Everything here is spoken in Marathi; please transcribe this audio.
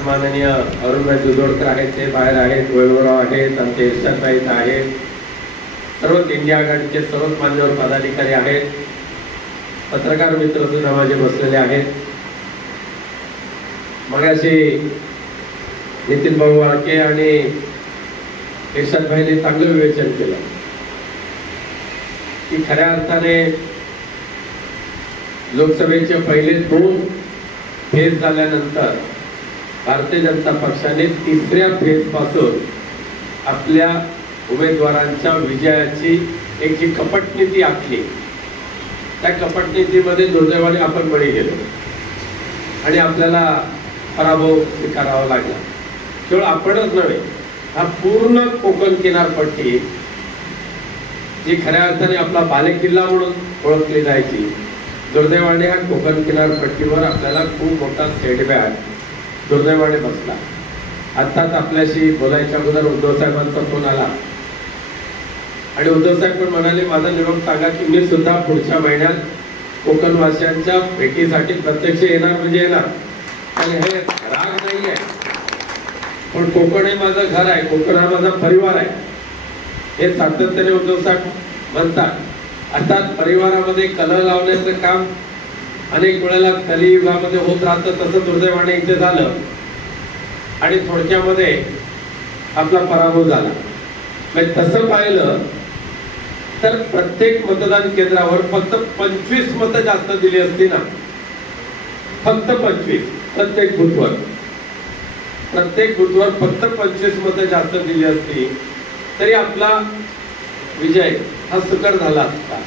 माननीय अरुणभाई दुधोडकर आहेत, ते बाहेर आहेत, वैभवराव आहेत, आमचे इर्षादभाई आहेत, सर्वच इंडिया आघाडीचे सर्वच मान्यवर पदाधिकारी आहेत, पत्रकार मित्र सुद्धा माझे बसलेले आहेत. मगाशी नितीन भाऊ वाळके आणि इर्षादभाईने चांगलं विवेचन केलं की खऱ्या अर्थाने लोकसभेचे पहिले 2 फेज झाल्यानंतर भारतीय जनता पक्षाने 3ऱ्या फेज पासून आपल्या उमेदवारांच्या विजयाची एक जी कपटनीती आखली, त्या कपटनीतीमध्ये दुर्दैवाने आपण बळी गेलो आणि आपल्याला पराभव स्वीकारावा लागला. केवळ आपणच नव्हे, हा पूर्ण कोकण किनारपट्टी जी खऱ्या अर्थाने आपला बालेकिल्ला म्हणून ओळखली जायची, दुर्दैवाने हा कोकण किनारपट्टीवर आपल्याला खूप मोठा सेटबॅक दुर्दैवाने बसला. आत्ताच आपल्याशी बोलायच्या अगोदर उद्धव साहेबांचा फोन आला आणि उद्धव साहेब पण म्हणाले, माझा निरोप सांगा की मी सुद्धा पुढच्या महिन्यात कोकणवासियांच्या भेटीसाठी प्रत्यक्ष येणार म्हणजे येणार. आणि हे राग नाही आहे, पण कोकण हे माझं घर आहे, कोकण हा माझा परिवार आहे, हे सातत्याने उद्धव साहेब म्हणतात. अर्थात परिवारामध्ये कलह लावण्याचं काम अनेक वेळेला कलियुगामध्ये होत राहतं, तसं दुर्दैवाने इथे झालं आणि थोडक्यामध्ये आपला पराभव झाला. म्हणजे तसं पाहिलं तर प्रत्येक मतदान केंद्रावर फक्त 25 मतं जास्त दिली असती ना, फक्त 25 प्रत्येक बूथवर फक्त 25 मतं जास्त दिली असती तरी आपला विजय हा सुकर झाला असता.